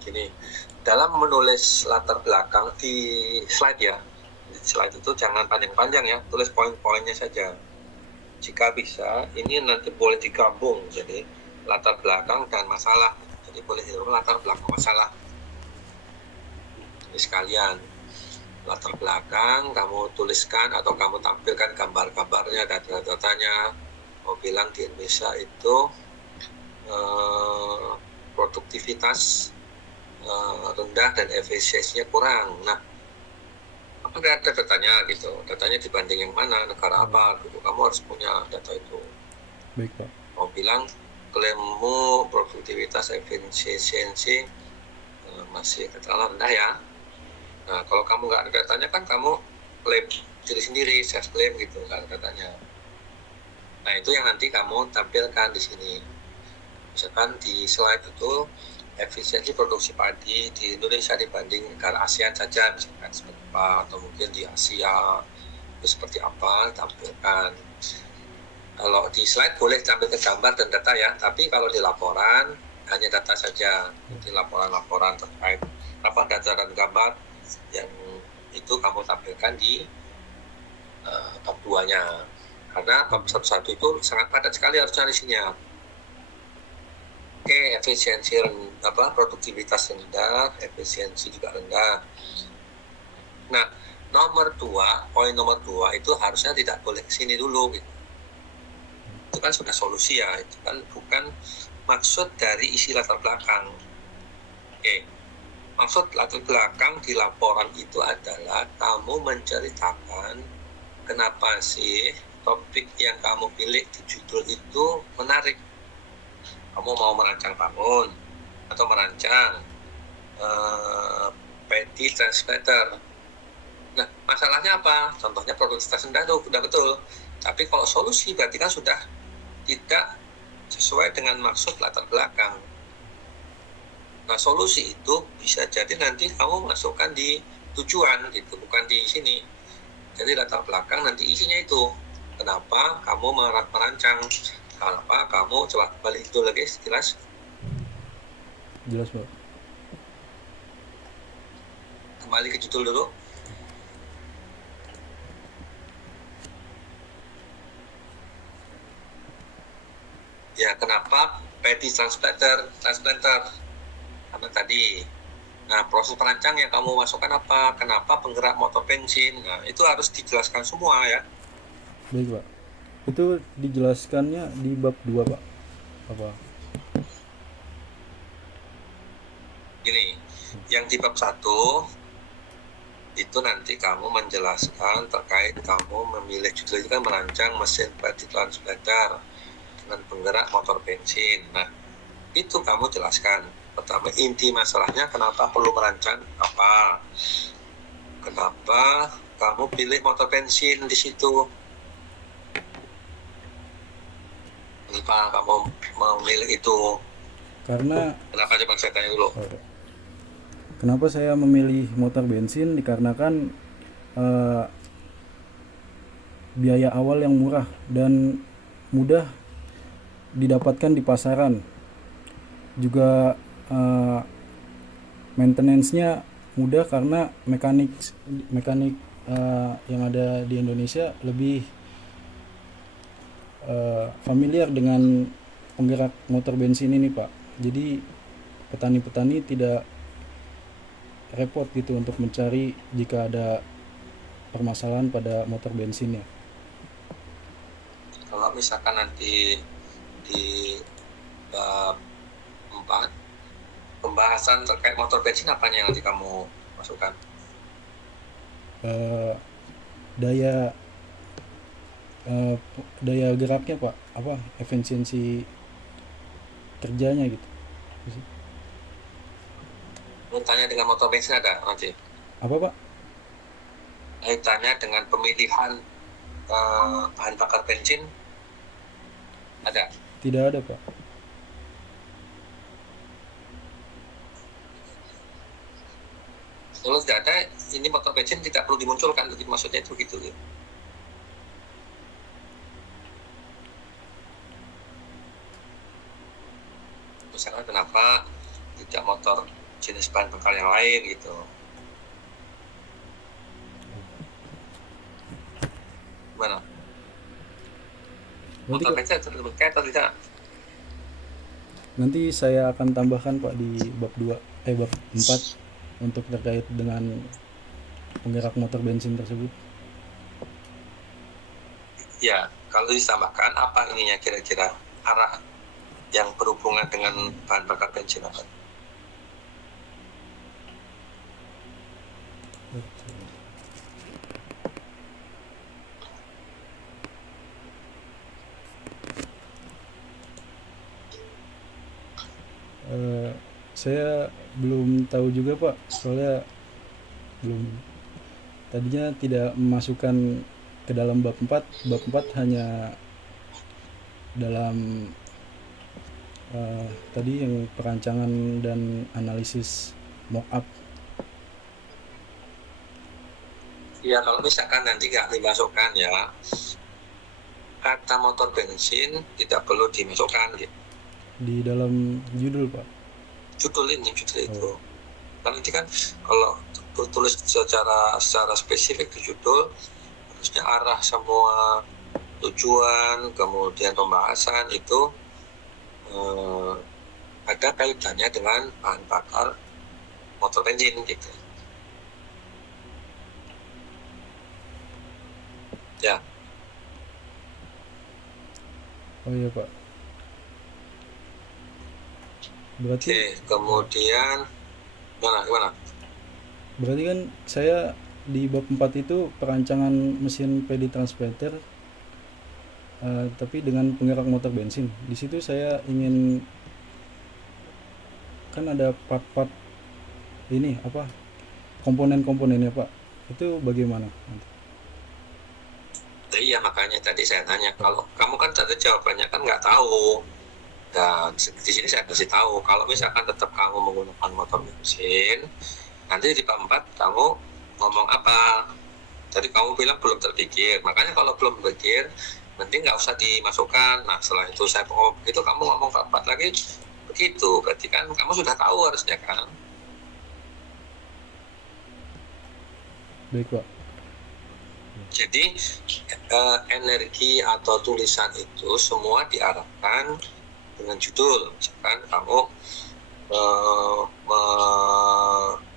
Gini, dalam menulis latar belakang di slide ya, di slide itu jangan panjang-panjang ya, tulis poin-poinnya saja. Jika bisa, ini nanti boleh digabung, jadi latar belakang dan masalah. Jadi boleh ditulis latar belakang masalah. Ini sekalian, latar belakang kamu tuliskan atau kamu tampilkan gambar-gambarnya, data-datanya. Mau bilang di Indonesia itu produktivitas rendah dan efisiensinya kurang. Nah, apakah ada datanya gitu? Datanya dibanding yang mana, negara apa gitu? Kamu harus punya data itu. Baik, Pak. Mau bilang klaimmu produktivitas efisiensi masih terlalu rendah ya. Nah, kalau kamu nggak ada datanya kan kamu klaim diri sendiri, self claim gitu, nggak ada datanya. Nah, itu yang nanti kamu tampilkan di sini. Misalkan di slide itu efisiensi produksi padi di Indonesia dibanding negara ASEAN saja, misalkan seperti apa, atau mungkin di Asia itu seperti apa, tampilkan. Kalau di slide boleh tampilkan gambar dan data ya, tapi kalau di laporan hanya data saja. Jadi laporan-laporan terkait apa data dan gambar yang itu kamu tampilkan di bab 2-nya. Karena bab 1 itu sangat padat sekali harusnya isinya. Oke, efisiensi produktivitas rendah, efisiensi juga rendah. Nah, poin nomor 2 itu harusnya tidak boleh kesini dulu gitu. Itu kan sudah solusi ya, itu kan bukan maksud dari isi latar belakang. Oke, maksud latar belakang di laporan itu adalah kamu menceritakan kenapa sih topik yang kamu pilih di judul itu menarik. Kamu mau merancang bangun atau merancang padi translator. Nah, masalahnya apa? Contohnya produktivitas rendah itu sudah betul. Tapi kalau solusi berarti kan sudah tidak sesuai dengan maksud latar belakang. Nah, solusi itu bisa jadi nanti kamu masukkan di tujuan gitu, bukan di sini. Jadi latar belakang nanti isinya itu. Kenapa kamu merancang? Kenapa kamu coba balik itu lagi jelas? Jelas, Pak. Kembali ke judul dulu. Ya, kenapa padi transplanter? Karena tadi. Nah, proses perancang yang kamu masukkan apa? Kenapa penggerak motor bensin? Nah, itu harus dijelaskan semua ya. Baik, Pak. Itu dijelaskannya di bab 2, Pak. Apa? Gini, yang di bab 1 itu nanti kamu menjelaskan terkait kamu memilih judul itu kan merancang mesin padi transplanter dengan penggerak motor bensin. Nah, itu kamu jelaskan. Pertama, inti masalahnya kenapa perlu merancang apa? Kenapa kamu pilih motor bensin di situ? Kenapa kamu memilih itu? Karena Kenapa coba saya tanya dulu? kenapa saya memilih motor bensin dikarenakan eh, biaya awal yang murah dan mudah didapatkan di pasaran. Juga maintenance-nya mudah karena mekanik mekanik yang ada di Indonesia lebih familiar dengan penggerak motor bensin ini, Pak. Jadi petani-petani tidak repot gitu untuk mencari jika ada permasalahan pada motor bensinnya. Kalau misalkan nanti di bab 4 pembahasan terkait motor bensin apanya yang nanti kamu masukkan? Eh, daya eh, daya geraknya, Pak, apa efisiensi kerjanya gitu. Tanya dengan motor bensin ada nanti? Apa, Pak? Tanya dengan pemilihan bahan bakar bensin ada? Tidak ada, Pak. Kalau tidak ada, ini motor bensin tidak perlu dimunculkan. Jadi maksudnya itu gitu. Misalkan kenapa tidak motor jenis bahan bakar yang lain gitu. Gimana? Berarti Motor bensin terkait atau tidak? nanti saya akan tambahkan Pak di bab 4 untuk terkait dengan penggerak motor bensin tersebut. Ya, kalau ditambahkan apa ininya kira-kira arah yang berhubungan dengan bahan bakar bensin apa? Eh, saya belum tahu juga Pak, soalnya belum, tadinya tidak memasukkan ke dalam bab 4. Bab 4 hanya dalam tadi yang perancangan dan analisis mockup. Ya, kalau misalkan nanti nggak dimasukkan ya, kata motor bensin tidak perlu dimasukkan gitu. Di dalam judul Pak. Judul itu. Kan nanti kan kalau tulis secara spesifik di judul, harusnya arah semua tujuan, kemudian pembahasan itu ada kaitannya dengan bahan bakar motor bensin gitu. Ya. Oh iya Pak. Berarti Oke, kemudian gimana? berarti kan saya di bab 4 itu perancangan mesin PD transmitter, tapi dengan penggerak motor bensin. Di situ saya ingin, kan ada part-part ini apa, komponen-komponennya Pak, itu bagaimana? Iya, makanya tadi saya tanya, kalau kamu kan tadi jawabannya kan nggak tahu. Dan di sini saya kasih tahu, kalau misalkan tetap kamu menggunakan motor bensin, nanti di bab 4 kamu ngomong apa. Jadi kamu bilang belum terpikir, makanya kalau belum berpikir nanti nggak usah dimasukkan. Nah, setelah itu saya ngomong begitu, kamu ngomong bab 4 lagi begitu, berarti kan kamu sudah tahu harusnya kan. Baik Pak. Jadi energi atau tulisan itu semua diarahkan dengan judul. Misalkan kamu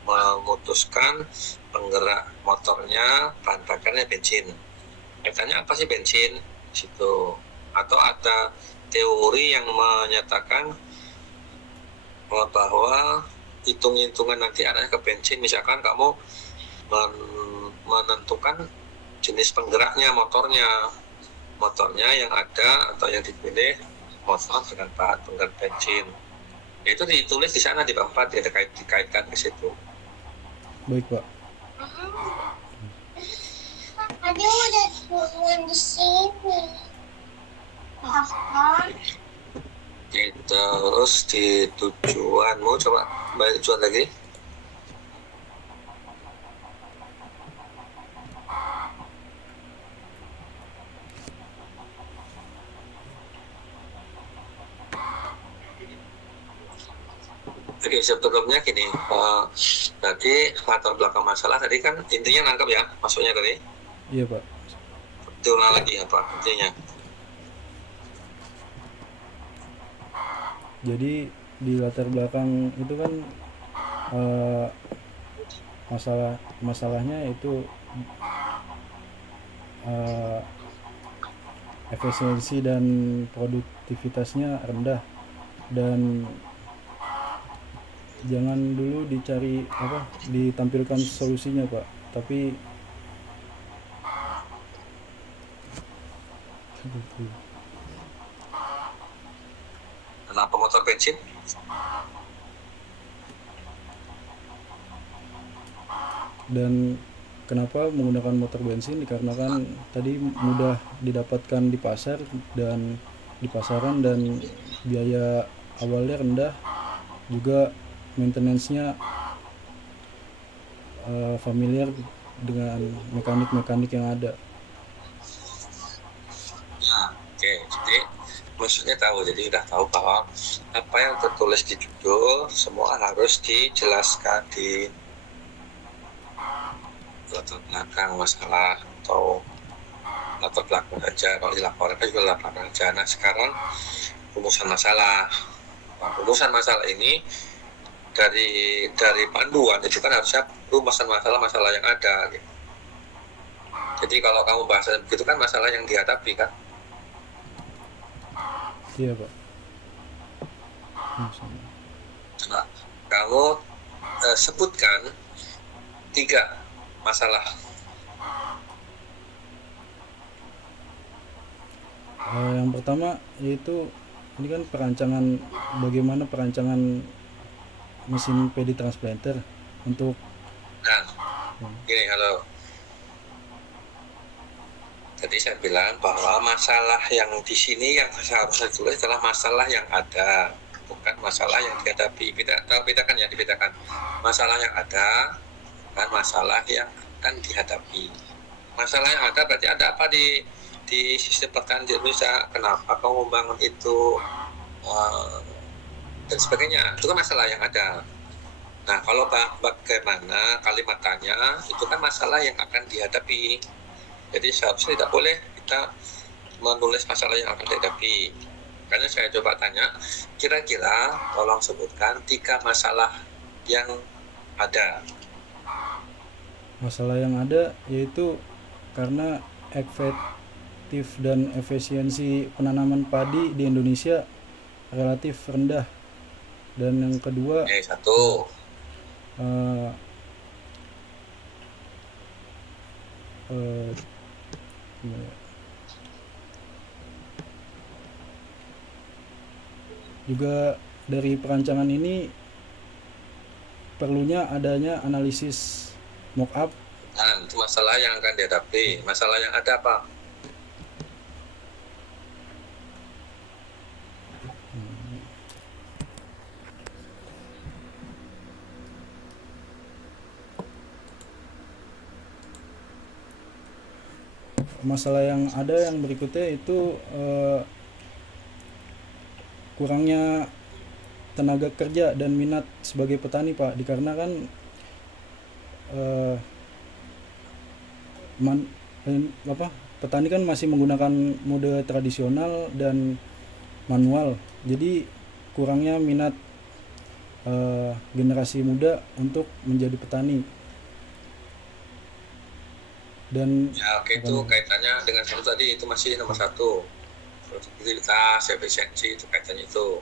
memutuskan penggerak motornya bahan bakarnya bensin. Kaitannya apa sih bensin di situ? Atau ada teori yang menyatakan bahwa hitung-hitungan nanti arahnya ke bensin. Misalkan kamu menentukan jenis penggeraknya motornya yang ada atau yang dipilih motor dengan bahan penggerak bensin. Itu ditulis di sana di bab 4, dikaitkan ke situ. Baik Pak. Ada udah turun di sini. Apa? Terus di tujuanmu, coba balik tujuan lagi. Oke, sebelumnya gini, tadi latar belakang masalah tadi kan intinya nangkep ya, maksudnya tadi. Iya Pak. Diulang lagi apa intinya? Jadi di latar belakang itu kan masalahnya itu efisiensi dan produktivitasnya rendah, dan jangan dulu ditampilkan solusinya Pak, tapi Kenapa motor bensin? dan kenapa menggunakan motor bensin, dikarenakan tadi mudah didapatkan di pasar dan di pasaran, dan biaya awalnya rendah, juga maintenance-nya familiar dengan mekanik-mekanik yang ada. Ya, oke. Jadi maksudnya tahu, jadi udah tahu bahwa apa yang tertulis di judul semua harus dijelaskan di latar belakang masalah atau latar belakang aja. Kalau dilaporkan juga latar belakang aja. Nah sekarang rumusan masalah. Nah, rumusan masalah ini dari panduan itu kan harusnya rumusan masalah-masalah yang ada. Gitu. Jadi kalau kamu bahasa begitu kan masalah yang dihadapi kan. Iya Pak. Masalah. Nah, kamu sebutkan 3 masalah. Yang pertama yaitu ini kan bagaimana perancangan mesin PD transplanter untuk Nah, gini, halo. Tadi saya bilang bahwa masalah yang di sini yang seharusnya ditulis adalah masalah yang ada, bukan masalah yang dihadapi. Bedakan ya, dibedakan. Masalah yang ada dan masalah yang akan dihadapi. Masalah yang ada berarti ada apa di sistem pertanian di Indonesia? Kenapa kamu membangun itu dan sebagainya? Itu kan masalah yang ada. Nah, kalau bagaimana kalimat tanya itu kan masalah yang akan dihadapi. Jadi seharusnya tidak boleh kita menulis masalah yang akan dihadapi. Makanya saya coba tanya, kira-kira tolong sebutkan 3 masalah yang ada. masalah yang ada yaitu karena efektif dan efisiensi penanaman padi di Indonesia relatif rendah, dan yang kedua Satu. eh, gimana ya? Juga dari perancangan ini perlunya adanya analisis mock-up. Nah, itu masalah yang akan dihadapi. Masalah yang ada apa? Masalah yang ada yang berikutnya itu kurangnya tenaga kerja dan minat sebagai petani Pak, dikarenakan petani kan masih menggunakan mode tradisional dan manual, jadi kurangnya minat generasi muda untuk menjadi petani. Dan Ya, oke, itu kaitannya dengan satu tadi, itu masih nomor 1. Produktivitas, efisiensi, itu kaitannya itu.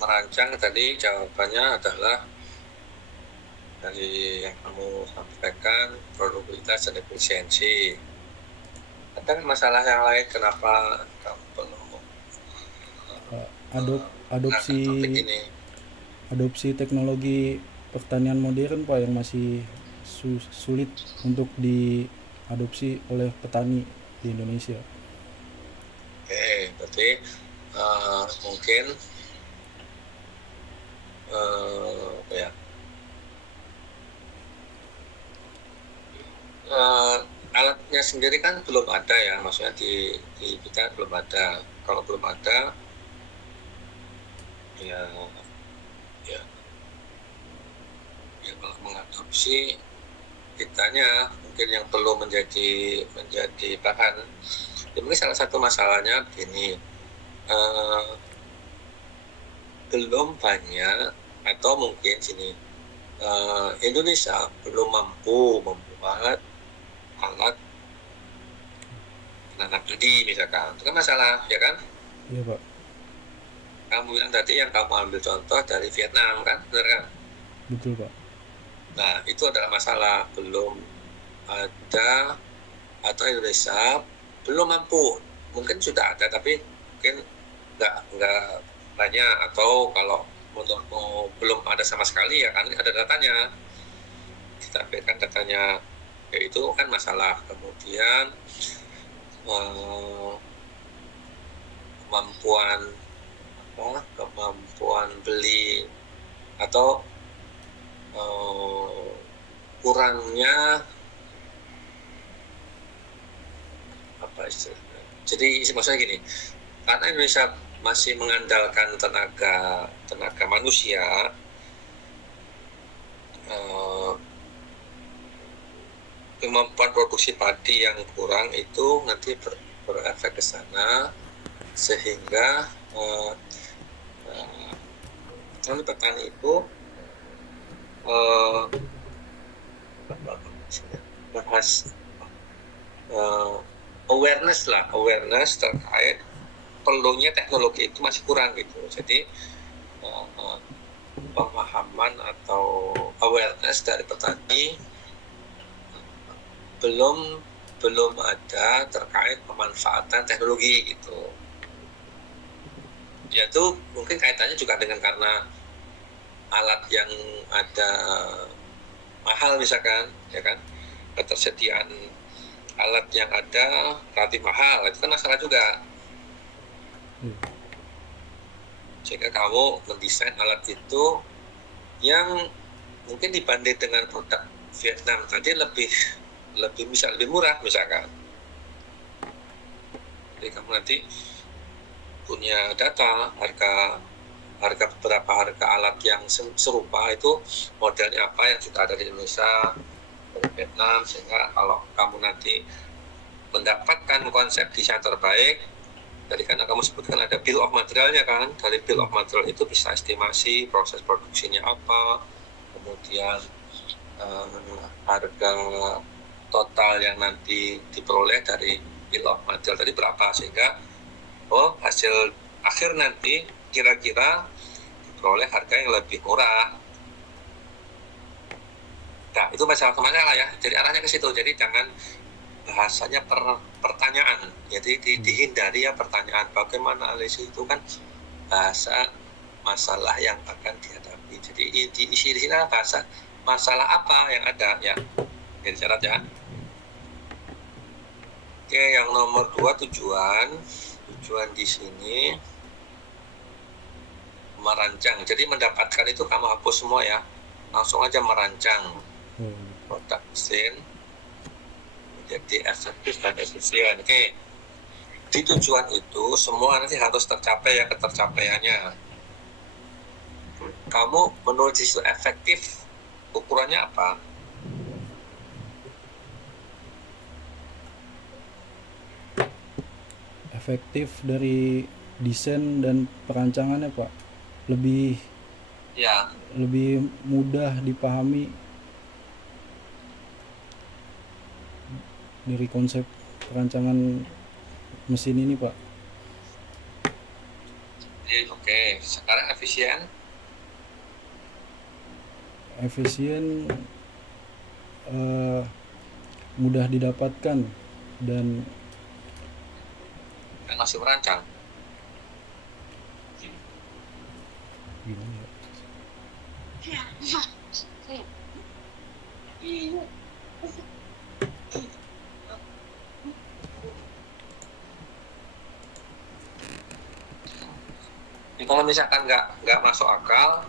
Merancang tadi jawabannya adalah dari yang kamu sampaikan, produktivitas dan efisiensi. Ada masalah yang lain kenapa kamu perlu adopsi topik ini? adopsi teknologi pertanian modern Pak yang masih sulit untuk diadopsi oleh petani di Indonesia. Oke, berarti mungkin alatnya sendiri kan belum ada ya, maksudnya di kita belum ada. Kalau belum ada, ya kalau mengadopsi kitanya mungkin yang perlu menjadi bahan. Ya, mungkin salah satu masalahnya begini, belum banyak atau mungkin sini Indonesia belum mampu membuat alat penanam padi misalkan. Itu kan masalah, ya kan? Iya Pak. Kamu yang tadi yang kamu ambil contoh dari Vietnam kan, benar kan? Betul Pak. Nah, itu adalah masalah, belum ada atau Indonesia belum mampu. Mungkin sudah ada tapi mungkin nggak banyak, atau kalau menurutmu belum ada sama sekali, ya kan ada datanya, kita ambilkan datanya, yaitu kan masalah. Kemudian kemampuan beli atau kurangnya apa istilahnya. Jadi maksudnya gini, karena Indonesia masih mengandalkan tenaga manusia, kemampuan produksi padi yang kurang itu nanti berefek ke sana, sehingga petani itu bahas awareness terkait perlunya teknologi itu masih kurang gitu. Jadi pemahaman atau awareness dari petani belum ada terkait pemanfaatan teknologi gitu. Yaitu mungkin kaitannya juga dengan karena alat yang ada mahal misalkan, ya kan, ketersediaan alat yang ada relatif mahal, itu kan masalah juga. Sehingga kamu mendesain alat itu yang mungkin dibanding dengan produk Vietnam tadi lebih murah misalkan. Jadi kamu nanti punya data harga beberapa harga alat yang serupa itu modelnya apa yang sudah ada di Indonesia, dari Vietnam, sehingga kalau kamu nanti mendapatkan konsep desain terbaik, jadi karena kamu sebutkan ada bill of materialnya kan, dari bill of material itu bisa estimasi proses produksinya apa, kemudian harga total yang nanti diperoleh dari bill of material tadi berapa, sehingga hasil akhir nanti kira-kira diperoleh harga yang lebih murah. Nah, itu masalah ya. Jadi arahnya ke situ. Jadi jangan bahasanya pertanyaan. Jadi dihindari ya pertanyaan. Bagaimana analisis itu kan bahasa masalah yang akan dihadapi. Jadi isi di sini bahasa masalah apa yang ada ya. Jadi syarat ya. Oke, yang nomor 2 tujuan di sini merancang. Jadi mendapatkan itu kamu hapus semua ya. Langsung aja merancang produk mesin jadi efektif dan efisien. Oke. Di tujuan itu semua nanti harus tercapai ya, ketercapaiannya. Kamu menulis itu efektif, ukurannya apa? Efektif dari desain dan perancangannya Pak, lebih mudah dipahami dari konsep perancangan mesin ini Pak. Oke, sekarang efisien mudah didapatkan dan masih merancang. Gimana ya? Kalau misalkan nggak masuk akal,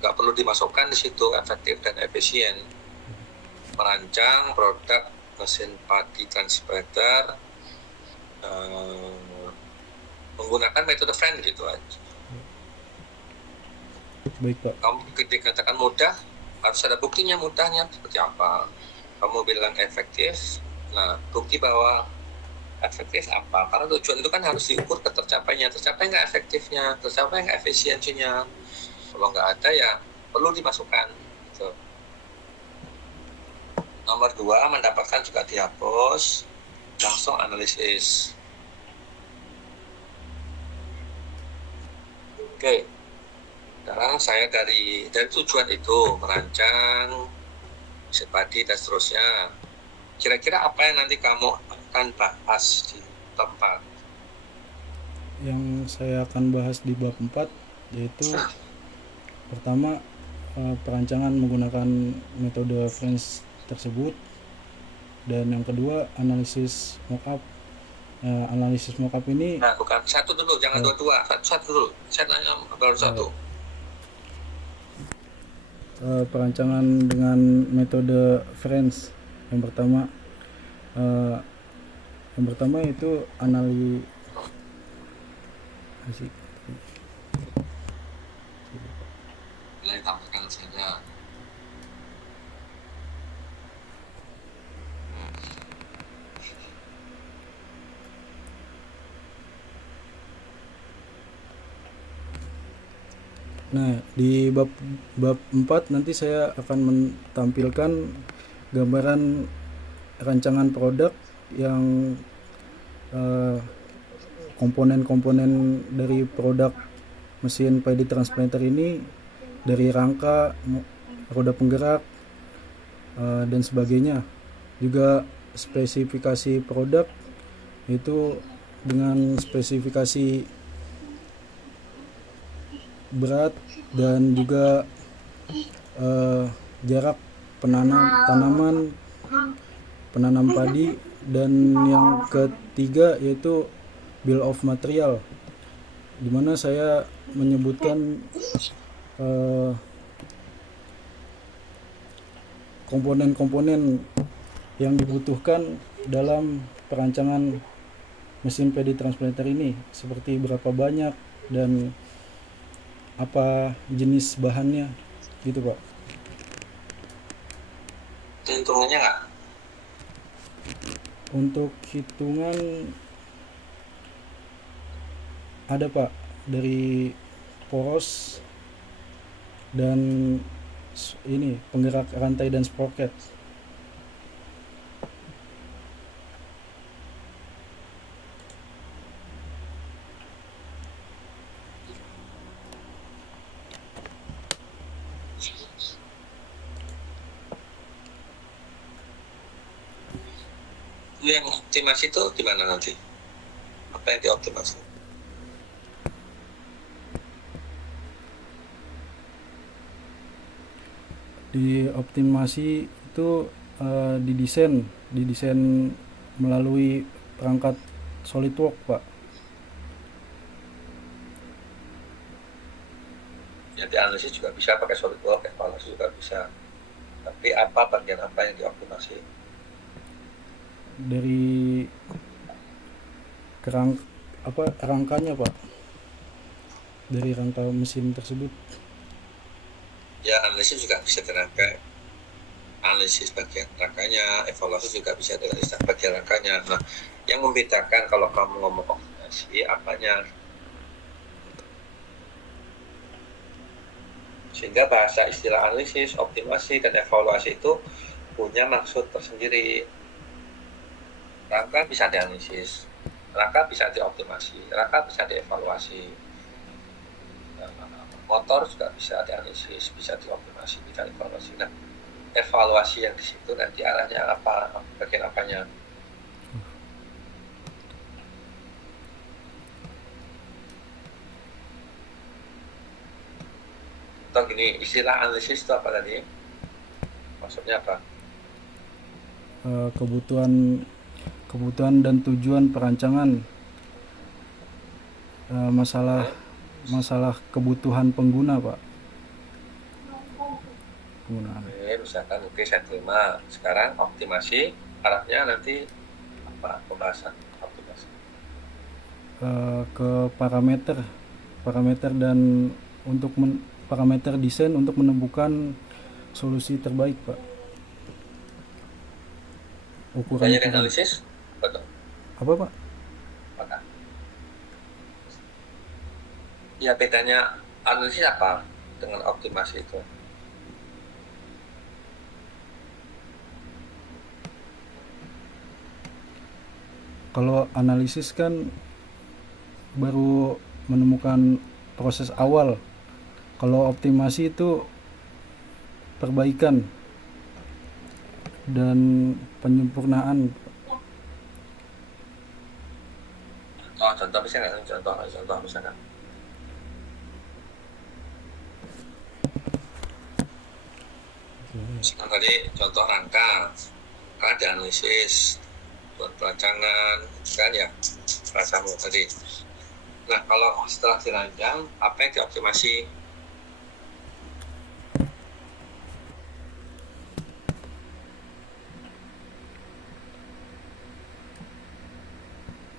nggak perlu dimasukkan di situ efektif dan efisien. Merancang produk mesin padi transplanter menggunakan metode Venn gitu aja. Baik Pak. Kamu dikatakan mudah, harus ada buktinya mudahnya seperti apa. Kamu bilang efektif, nah bukti bahwa efektif apa? Karena tujuan itu kan harus diukur ketercapainya. Tercapai nggak efektifnya, tercapai nggak efisiensinya. Kalau nggak ada ya perlu dimasukkan. Gitu. Nomor 2, mendapatkan juga dihapus, langsung analisis. Oke, sekarang saya dari tujuan itu merancang mesin padi dan seterusnya. Kira-kira apa yang nanti kamu akan bahas di tempat? Yang saya akan bahas di bab 4 yaitu Pertama, perancangan menggunakan metode French tersebut, dan yang kedua analisis mockup. Analisis mockup ini Nah, bukan satu dulu, jangan dua-dua. Satu dulu. Saya nanya baru satu. perancangan dengan metode French. Yang pertama, itu Mulai tambahkan saja. Nah, di bab 4 nanti saya akan menampilkan gambaran rancangan produk yang komponen-komponen dari produk mesin padi transplanter ini, dari rangka, roda penggerak, dan sebagainya. Juga spesifikasi produk itu dengan spesifikasi berat dan juga jarak penanam padi, dan yang ketiga yaitu bill of material, di mana saya menyebutkan komponen-komponen yang dibutuhkan dalam perancangan mesin padi transplanter ini, seperti berapa banyak dan apa jenis bahannya gitu Pak. Hitungannya nggak? Untuk hitungan ada Pak, dari poros dan ini penggerak rantai dan sprocket. Yang optimasi itu gimana nanti? Apa yang dioptimasi? Dioptimasi itu didesain melalui perangkat SolidWorks Pak. Ya, dianalisis juga bisa pakai SolidWorks, evaluasi juga bisa. Tapi bagian apa yang dioptimasi? Dari rangkanya Pak, dari rangka mesin tersebut. Ya, analisis juga bisa dirangkai. Analisis bagian rangkanya, evaluasi juga bisa dianalisis bagian rangkanya. Nah, yang membedakan kalau kamu ngomong optimasi, apanya? Sehingga bahasa istilah analisis, optimasi, dan evaluasi itu punya maksud tersendiri. Rangka bisa dianalisis, rangka bisa dioptimasi, rangka bisa dievaluasi. Motor juga bisa dianalisis, bisa dioptimasi, bisa dievaluasi. Nah, evaluasi yang di situ nanti arahnya apa, bagian apanya? Atau gini, istilah analisis itu apa tadi? Maksudnya apa? Kebutuhan dan tujuan perancangan, masalah kebutuhan pengguna Pak. Penggunaan. Misalkan saya terima. Sekarang optimasi, arahnya nanti apa pembahasan optimasi? Ke parameter dan untuk parameter desain untuk menemukan solusi terbaik Pak. Ukuran analisis, betul. Apa Pak? Maka, ya bedanya analisis apa dengan optimasi itu? Kalau analisis kan baru menemukan proses awal. Kalau optimasi itu perbaikan dan penyempurnaan. Contoh misalkan. Misalkan tadi contoh rangka, kan dianalisis buat perancangan, kan ya rasamu tadi. Nah, kalau setelah dirancang, apa yang dioptimasi?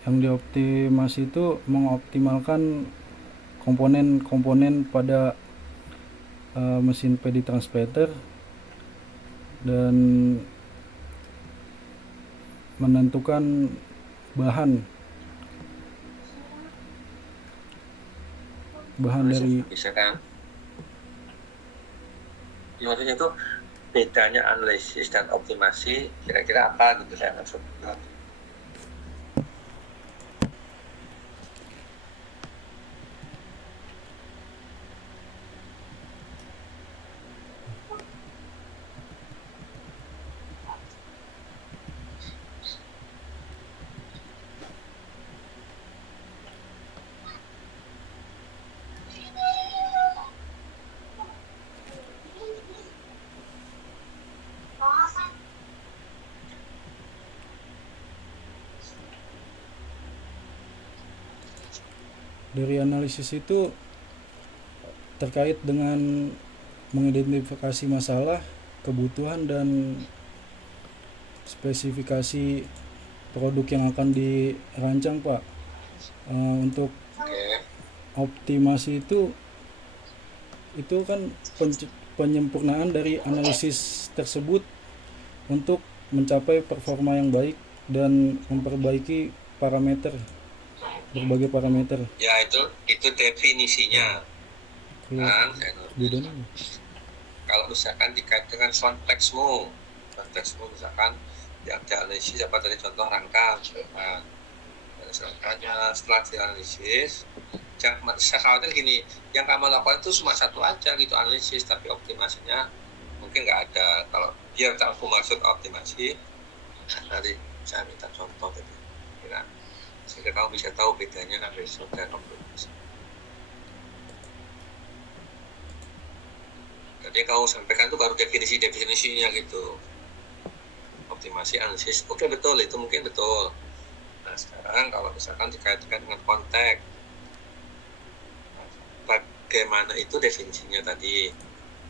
Yang dioptimasi itu mengoptimalkan komponen-komponen pada mesin PD transplanter dan menentukan bahan dari Bisa kan? Ya, maksudnya itu bedanya analisis dan optimasi kira-kira apa gitu saya maksud. dari analisis itu terkait dengan mengidentifikasi masalah, kebutuhan dan spesifikasi produk yang akan dirancang, Pak. Untuk Oke. optimasi itu kan penyempurnaan dari analisis tersebut untuk mencapai performa yang baik dan memperbaiki berbagai parameter. Ya, itu definisinya. Kan, kalau misalkan dikait dengan konteksmu misalkan yang dianalisis apa tadi contoh rangka, misalkan rangkanya setelah dianalisis, jangan saya khawatir gini, yang kamu lakukan itu cuma satu aja gitu analisis, tapi optimasinya mungkin nggak ada. Kalau biar aku maksud optimasi, tadi saya minta contoh tadi, sehingga kamu bisa tahu bedanya analisis dan optimasi. Jadi kamu sampaikan itu baru definisinya gitu. Optimasi, analisis, oke betul, itu mungkin betul. Nah sekarang kalau misalkan dikaitkan dengan konteks, bagaimana itu definisinya tadi.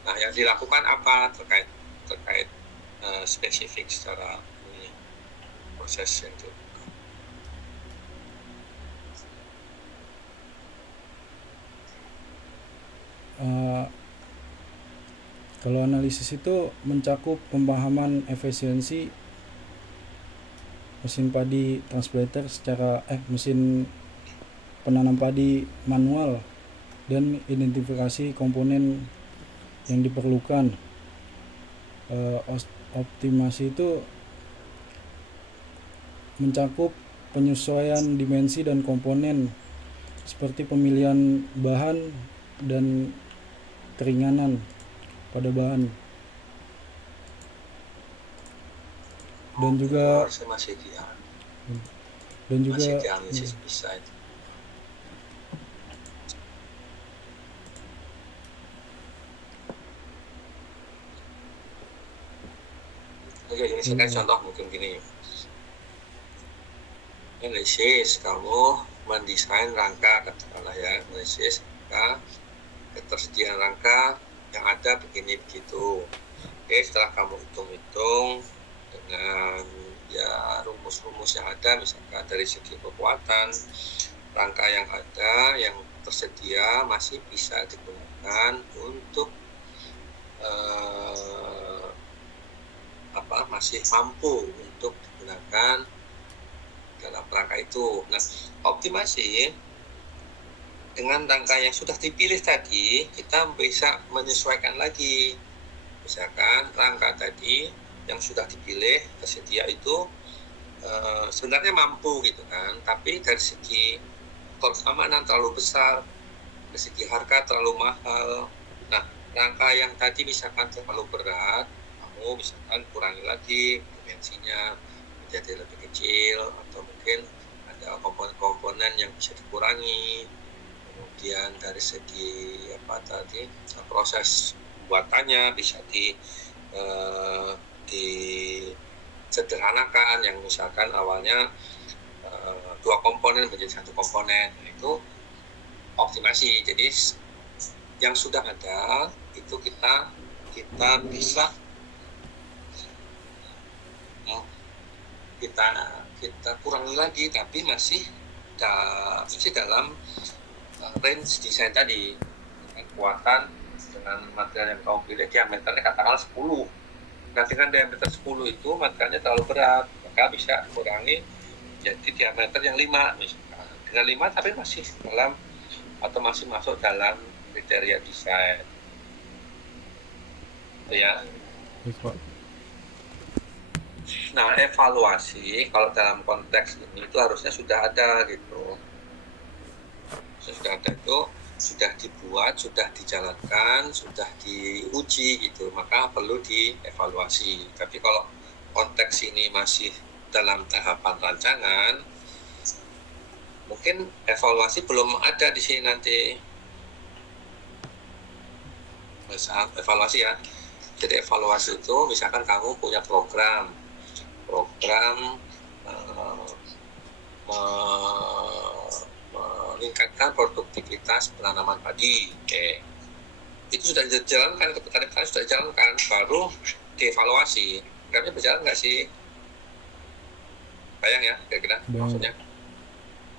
Nah yang dilakukan apa terkait spesifik secara proses yang dilakukan. Kalau analisis itu mencakup pemahaman efisiensi mesin padi transplanter mesin penanam padi manual dan identifikasi komponen yang diperlukan. Optimasi itu mencakup penyesuaian dimensi dan komponen seperti pemilihan bahan dan keringanan pada bahan, dan juga masih dianalisis bisa itu. Oke, ini saya kasih contoh mungkin gini. Analisis, kamu mendesain rangka, katakanlah ya, analisis ketersediaan rangka yang ada begini begitu. Oke, setelah kamu hitung-hitung dengan ya rumus-rumus yang ada, misalkan dari segi kekuatan rangka yang ada yang tersedia masih bisa digunakan untuk masih mampu untuk digunakan dalam rangka itu. Nah, optimasi dengan rangka yang sudah dipilih tadi, kita bisa menyesuaikan lagi. Misalkan rangka tadi yang sudah dipilih tersedia itu sebenarnya mampu gitu kan, tapi dari segi keamanan terlalu besar, dari segi harga terlalu mahal. Nah, rangka yang tadi misalkan terlalu berat, kamu misalkan kurangi lagi dimensinya menjadi lebih kecil, atau mungkin ada komponen-komponen yang bisa dikurangi. Kemudian dari segi proses pembuatannya bisa disederhanakan, yang misalkan awalnya 2 komponen menjadi 1 komponen, itu optimasi. Jadi yang sudah ada itu kita bisa kita kurangi lagi, tapi masih dalam range desain tadi, dengan kekuatan, dengan material yang kamu pilih diameternya katakanlah 10. Nah, dengan diameter 10 itu materialnya terlalu berat, maka bisa kurangi jadi diameter yang 5 misalkan. Dengan 5 tapi masih dalam atau masih masuk dalam kriteria desain. Itu ya. Baik, Pak. Nah, evaluasi kalau dalam konteks ini itu harusnya sudah ada gitu. Sudah ada itu, sudah dibuat, sudah dijalankan, sudah diuji gitu, maka perlu dievaluasi. Tapi kalau konteks ini masih dalam tahapan rancangan, mungkin evaluasi belum ada di sini nanti. Misal evaluasi ya. Jadi evaluasi itu misalkan kamu punya program meningkatkan produktivitas penanaman padi. Oke. Itu sudah dijalankan, ketika sudah dijalankan, baru dievaluasi. Programnya berjalan nggak sih? Bayang ya, kira-kira maksudnya.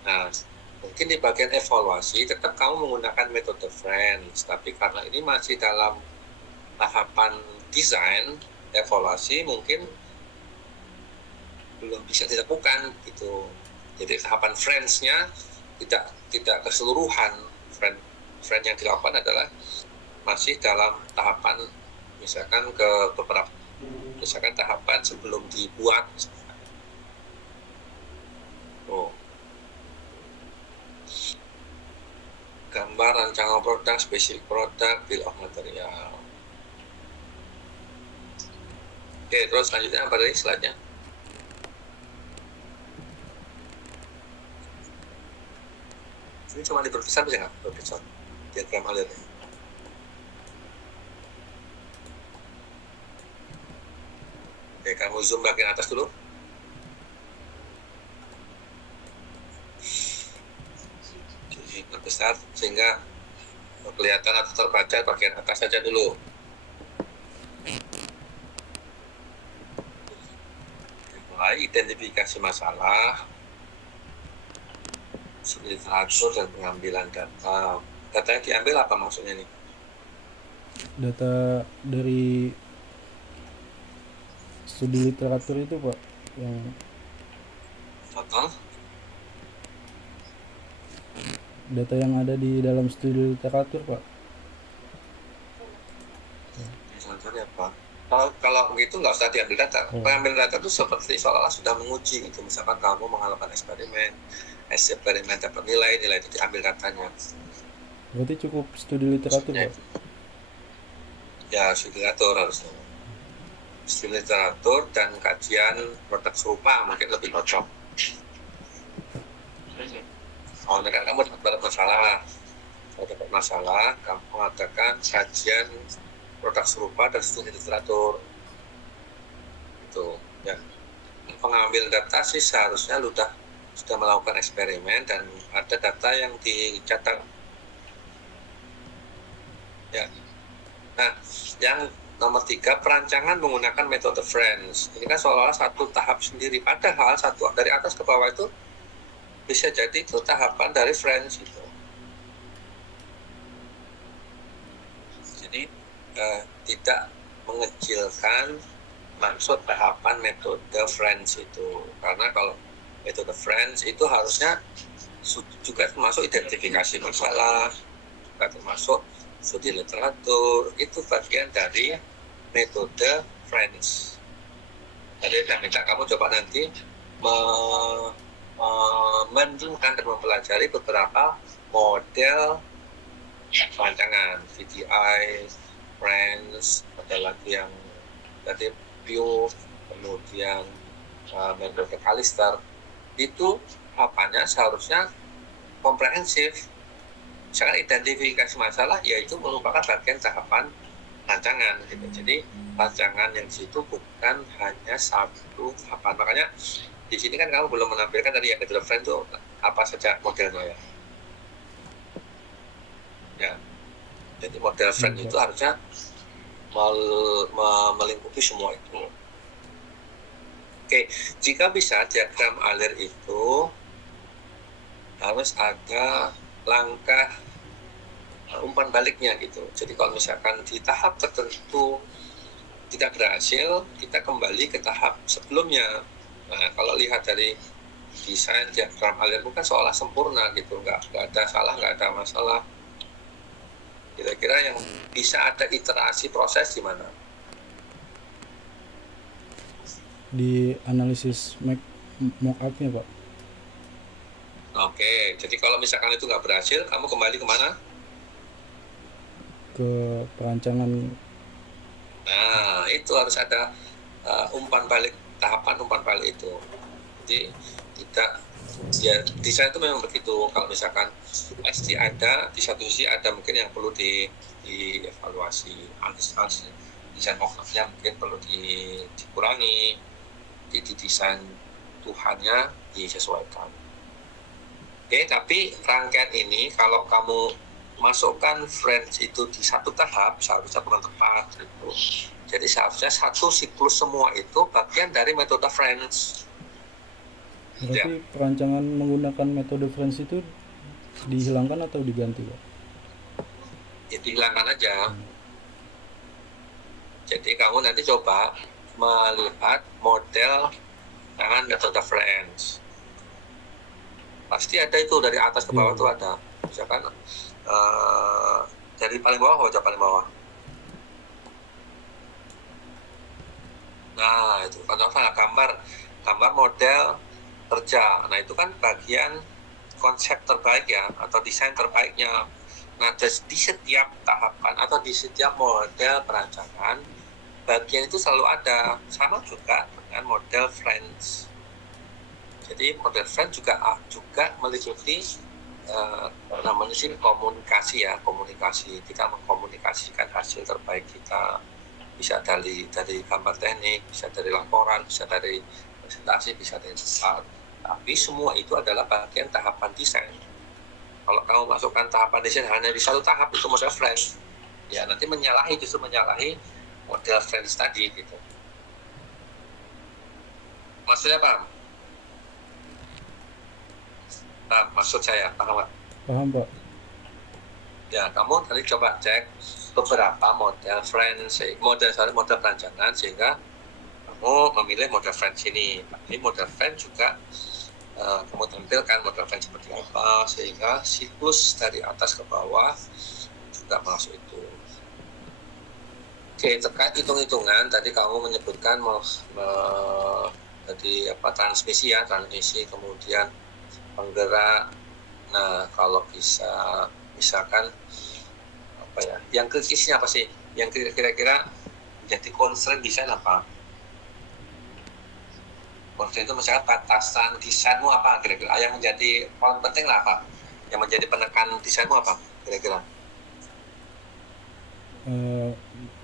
Nah, mungkin di bagian evaluasi tetap kamu menggunakan metode Friends, tapi karena ini masih dalam tahapan desain, evaluasi mungkin belum bisa dilakukan gitu. Jadi tahapan Friends-nya tidak keseluruhan. Friend yang dilakukan adalah masih dalam tahapan, misalkan ke beberapa, misalkan tahapan sebelum dibuat. Gambar rancangan produk, spesifik produk, bill of material. Oke, terus selanjutnya apa lagi slide-nya? Ini cuma diperbesar bisa nggak? Perbesar diagram alirnya. Oke, kamu zoom bagian atas dulu. Besar sehingga kelihatan atau terbaca bagian atas saja dulu. Mulai identifikasi masalah, literatur dan pengambilan data. Datanya diambil apa maksudnya nih? Data dari studi literatur itu, Pak, yang Contoh? data yang ada di dalam studi literatur, Pak. Contohnya apa? Kalau begitu nggak usah diambil data. Pengambil data itu seperti seolah-olah sudah menguji gitu. Misalkan kamu melakukan eksperimen dapat nilai itu diambil datanya. Berarti cukup studi literatur, Pak? Ya, studi literatur harusnya. Studi literatur dan kajian produk serupa mungkin lebih cocok. Soalnya kan kamu dapat masalah, kamu mengatakan kajian produk serupa dan studi literatur. Itu ya. Pengambil data sih seharusnya sudah melakukan eksperimen dan ada data yang dicatat. Ya. Nah, yang nomor 3, perancangan menggunakan metode Friends. Ini kan seolah-olah satu tahap sendiri, padahal satu dari atas ke bawah itu bisa jadi itu tahapan dari Friends itu. Jadi tidak mengecilkan maksud tahapan metode Friends itu, karena kalau metode Friends itu harusnya juga termasuk identifikasi masalah, juga termasuk studi literatur, itu bagian dari metode Friends. Jadi saya minta kamu coba nanti menunjukkan dan mempelajari beberapa model rancangan VDI, Friends, ada lagi yang tadi Pio, kemudian metode Kalister. Itu tahapannya seharusnya komprehensif. Misalkan identifikasi masalah, yaitu merupakan bagian tahapan rancangan gitu. Jadi rancangan yang di situ bukan hanya satu tahapan. Makanya di sini kan kamu belum menampilkan tadi yang metode friend itu apa saja modelnya ya. Ya. Jadi model friend itu harusnya melingkupi semua itu. Oke, jika bisa diagram alir itu harus ada langkah umpan baliknya gitu. Jadi kalau misalkan di tahap tertentu tidak berhasil, kita kembali ke tahap sebelumnya. Nah, kalau lihat dari desain diagram alir bukan seolah sempurna gitu, nggak ada salah, nggak ada masalah. Kira-kira yang bisa ada iterasi proses di mana? Di analisis mock-up-nya Pak. Oke, jadi kalau misalkan itu nggak berhasil, kamu kembali kemana? Ke perancangan. Nah, itu harus ada umpan balik, tahapan umpan balik itu. Jadi tidak, ya desain itu memang begitu. Kalau misalkan ST ada, di satu sisi ada mungkin yang perlu dievaluasi, desain mock-up-nya mungkin perlu dikurangi, di desain Tuhannya disesuaikan. Oke, tapi rangkaian ini kalau kamu masukkan friends itu di satu tahap seharusnya kurang tepat gitu. Jadi seharusnya satu siklus semua itu bagian dari metode friends. Berarti perancangan menggunakan metode friends itu dihilangkan atau diganti Pak? Ya dihilangkan aja. Jadi kamu nanti coba melihat model dengan metode friends. Pasti ada itu dari atas ke bawah itu ada. Misalkan dari paling bawah atau paling bawah. Nah itu kan gambar model kerja. Nah itu kan bagian konsep terbaik ya, atau desain terbaiknya. Nah di setiap tahapan atau di setiap model perancangan, bagian itu selalu ada. Sama juga dengan model friends. Jadi model friends juga meliputi namanya sih komunikasi ya, komunikasi. Kita mengkomunikasikan hasil terbaik kita, bisa dari gambar teknik, bisa dari laporan, bisa dari presentasi, bisa dari slide. Tapi semua itu adalah bagian tahapan desain. Kalau kamu masukkan tahapan desain hanya di satu tahap, itu model friends, ya nanti justru menyalahi model friends tadi gitu. Maksudnya paham? Nah, maksud saya paham? Paham Pak. Ya, kamu tadi coba cek beberapa model friends, model perancangan sehingga kamu memilih model friends ini. Tapi model friends juga kamu tampilkan model friends seperti apa sehingga siklus dari atas ke bawah juga masuk itu. Oke, terkait hitung-hitungan tadi kamu menyebutkan tadi transmisi kemudian penggerak. Nah, kalau bisa misalkan yang kritisnya apa sih? Yang kira-kira jadi concern desain apa? Concern itu misalkan batasan desainmu apa kira-kira? Yang menjadi paling penting lah apa? Yang menjadi penekan desainmu apa kira-kira?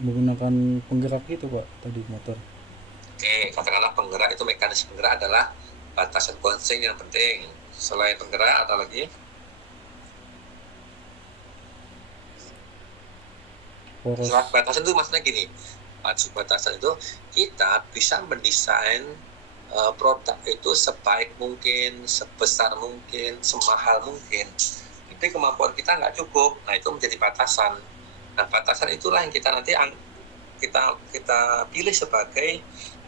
Menggunakan penggerak itu Pak tadi motor. Oke, katakanlah penggerak itu, mekanisme penggerak adalah batasan concern yang penting. Selain penggerak atau lagi? Surat batasan itu maksudnya gini, batasan itu kita bisa mendesain produk itu sebaik mungkin, sebesar mungkin, semahal mungkin. Tapi kemampuan kita nggak cukup, nah itu menjadi batasan. Nah batasan itulah yang kita nanti kita pilih sebagai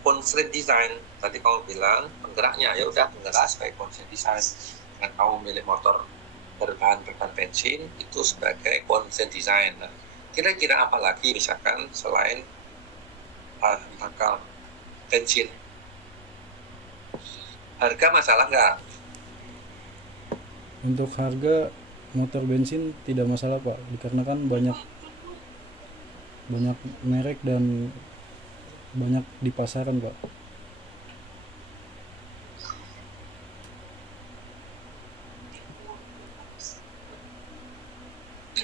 constraint design. Tadi kamu bilang penggeraknya, ya udah penggerak sebagai constraint design. Dengan kamu milih motor berbahan bensin itu sebagai constraint design. Nah, kira-kira apa lagi misalkan selain bakal bensin? Harga masalah nggak? Untuk harga motor bensin tidak masalah Pak, dikarenakan banyak merek dan banyak di pasaran Pak.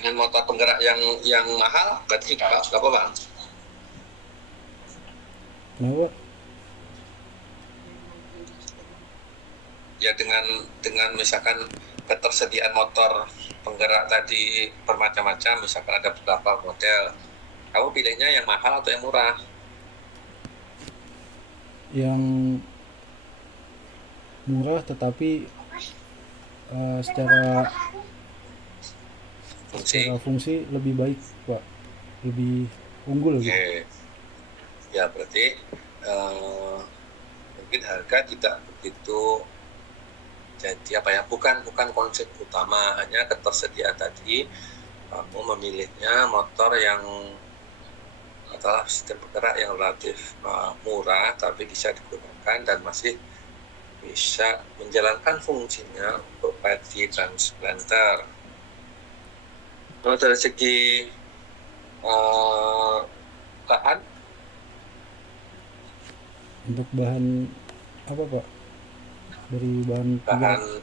dengan motor penggerak yang mahal, berarti nggak apa-apa. Kenapa? Ya dengan misalkan ketersediaan motor penggerak tadi bermacam-macam, misalkan ada beberapa model, kamu pilihnya yang mahal atau yang murah? Yang murah tetapi secara Fungsi? fungsi lebih baik Pak, lebih unggul gitu. Oke. Ya berarti mungkin harga tidak begitu jadi bukan konsep utama, hanya ketersediaan tadi. Kamu memilihnya motor yang adalah sistem bergerak yang relatif murah tapi bisa digunakan dan masih bisa menjalankan fungsinya untuk padi transplanter. Kalau dari segi bahan, Untuk bahan apa Pak? Dari bahan bahan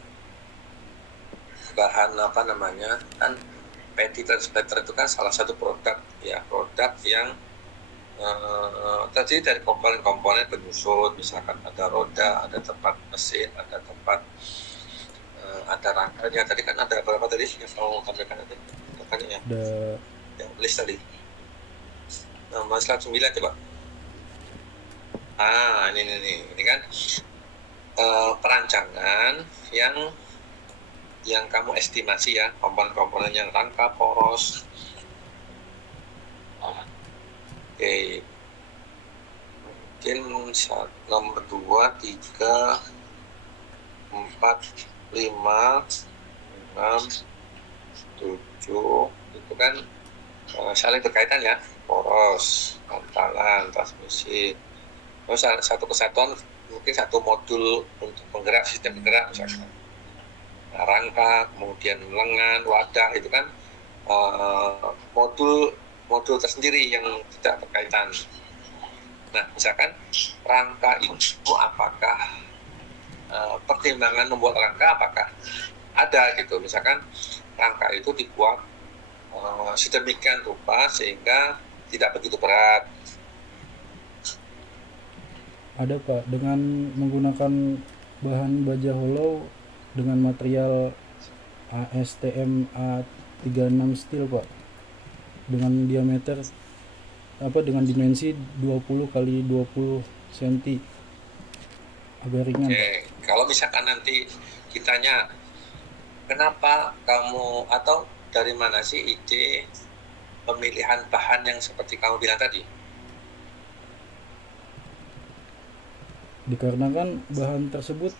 penggerak. apa namanya, kan padi transplanter itu kan salah satu produk yang terdiri dari komponen-komponen penyusun, misalkan ada roda, ada tempat mesin, ada tempat ada rangkanya. Tadi kan ada berapa tadi yang mau tampilkan tadi? Rangkanya ya, Ada yang list tadi. Nomor 9 coba. Ini kan perancangan yang kamu estimasi ya, komponen-komponen yang rangka, poros. Oke. Mungkin nomor 2, 3, 4, 5, 6, 7 itu kan saling berkaitan ya, poros, bantalan, transmisi. Terus satu kesatuan mungkin satu modul untuk penggerak, sistem penggerak misalkan. Nah, rangka, kemudian lengan, wadah itu kan modul tersendiri yang tidak berkaitan. Nah, misalkan rangka itu apakah pertimbangan membuat rangka apakah ada gitu. Misalkan rangka itu dibuat sedemikian rupa sehingga tidak begitu berat. Ada Pak, dengan menggunakan bahan baja hollow dengan material ASTM A36 steel Pak, dengan diameter dengan dimensi 20 kali 20 cm, agak ringan Pak. Oke, kalau misalkan nanti kitanya kenapa kamu atau dari mana sih ide pemilihan bahan yang seperti kamu bilang tadi? Dikarenakan bahan tersebut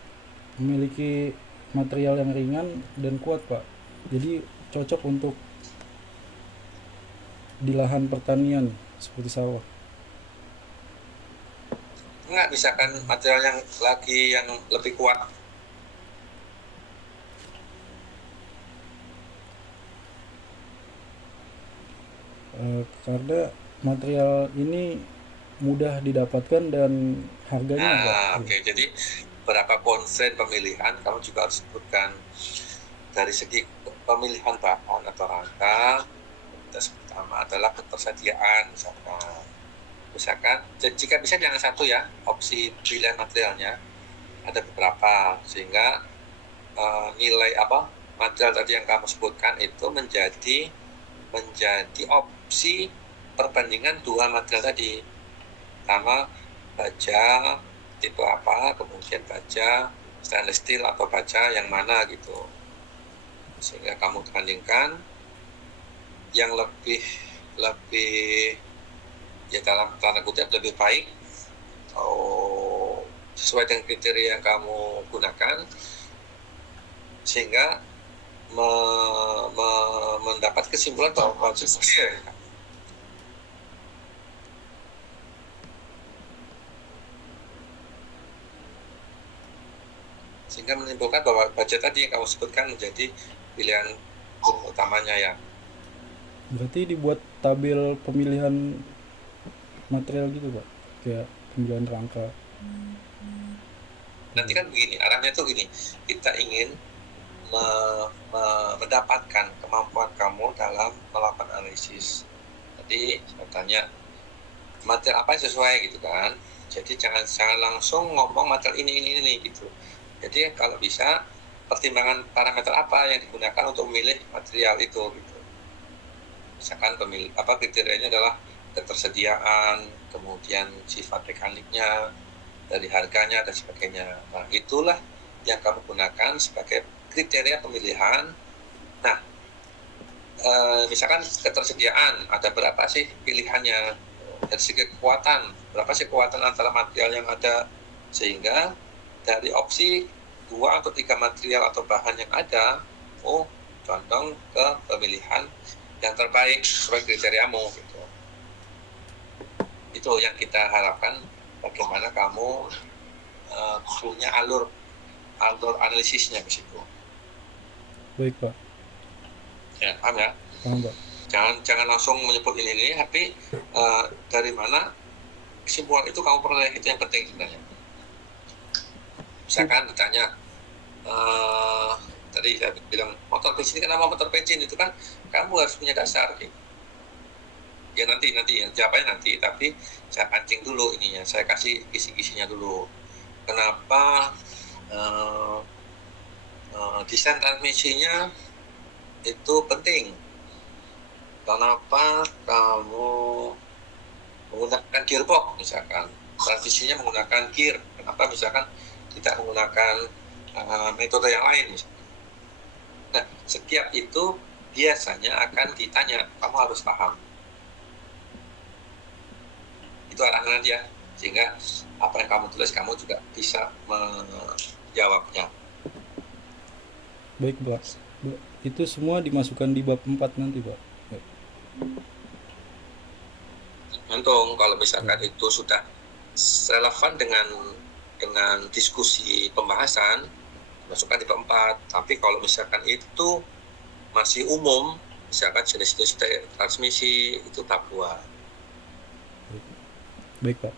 memiliki material yang ringan dan kuat Pak, jadi cocok untuk di lahan pertanian seperti sawah. Enggak, misalkan material yang lebih kuat. Karena material ini mudah didapatkan dan harganya Pak. Oke. Jadi berapa konsen pemilihan kamu juga harus sebutkan. Dari segi pemilihan bahan atau rangka, prioritas pertama adalah ketersediaan misalkan jika bisa jangan satu ya, opsi pilihan materialnya ada beberapa sehingga nilai material tadi yang kamu sebutkan itu menjadi opsi perbandingan dua material tadi, pertama baja tipe apa, kemudian baja stainless steel atau baja yang mana gitu, sehingga kamu bandingkan yang lebih ya dalam tanda kutip lebih baik atau sesuai dengan kriteria yang kamu gunakan, sehingga mendapat kesimpulan bahwa sehingga menimbulkan bahwa budget tadi yang kamu sebutkan menjadi pilihan utamanya ya. Berarti dibuat tabel pemilihan material gitu Pak, kayak pemilihan rangka. Nanti kan begini, arahnya tuh gini, kita ingin mendapatkan kemampuan kamu dalam melakukan analisis. Jadi saya tanya materi apa yang sesuai gitu kan. Jadi jangan langsung ngomong materi ini gitu. Jadi kalau bisa pertimbangan parameter apa yang digunakan untuk memilih material itu gitu. Misalkan kriterianya adalah ketersediaan, kemudian sifat mekaniknya, dari harganya dan sebagainya. Nah, itulah yang kamu gunakan sebagai kriteria pemilihan. Nah, misalkan ketersediaan, ada berapa sih pilihannya? Dari segi kekuatan, berapa sih kekuatan antara material yang ada, sehingga dari opsi 2 atau 3 material atau bahan yang ada, condong ke pemilihan yang terbaik sesuai kriteriamu gitu. Itu yang kita harapkan, bagaimana kamu punya alur analisisnya ke situ. Baik Pak. Ya, paham ya? Paham Pak. Jangan langsung menyebut ini, tapi dari mana kesimpulan itu kamu peroleh, itu yang penting sebenarnya. Misalkan ditanya, tadi saya bilang motor bensin, kenapa motor bensin, itu kan kamu harus punya dasar gitu. Ya nanti jawabnya nanti, tapi saya pancing dulu ininya, saya kasih kisi-kisinya dulu. Kenapa desain transmisinya itu penting? Kenapa kamu menggunakan gearbox misalkan, transmisinya menggunakan gear, kenapa misalkan tidak menggunakan metode yang lain misalkan. Nah, setiap itu biasanya akan ditanya, kamu harus paham. Itu arahan dia, sehingga apa yang kamu tulis kamu juga bisa menjawabnya. Baik Pak. Itu semua dimasukkan di bab 4 nanti Pak. Gantung kalau misalkan itu sudah relevan dengan diskusi pembahasan, masukkan di bab 4. Tapi kalau misalkan itu masih umum, misalkan jenis-jenis transmisi, itu bab 2. Baik Pak.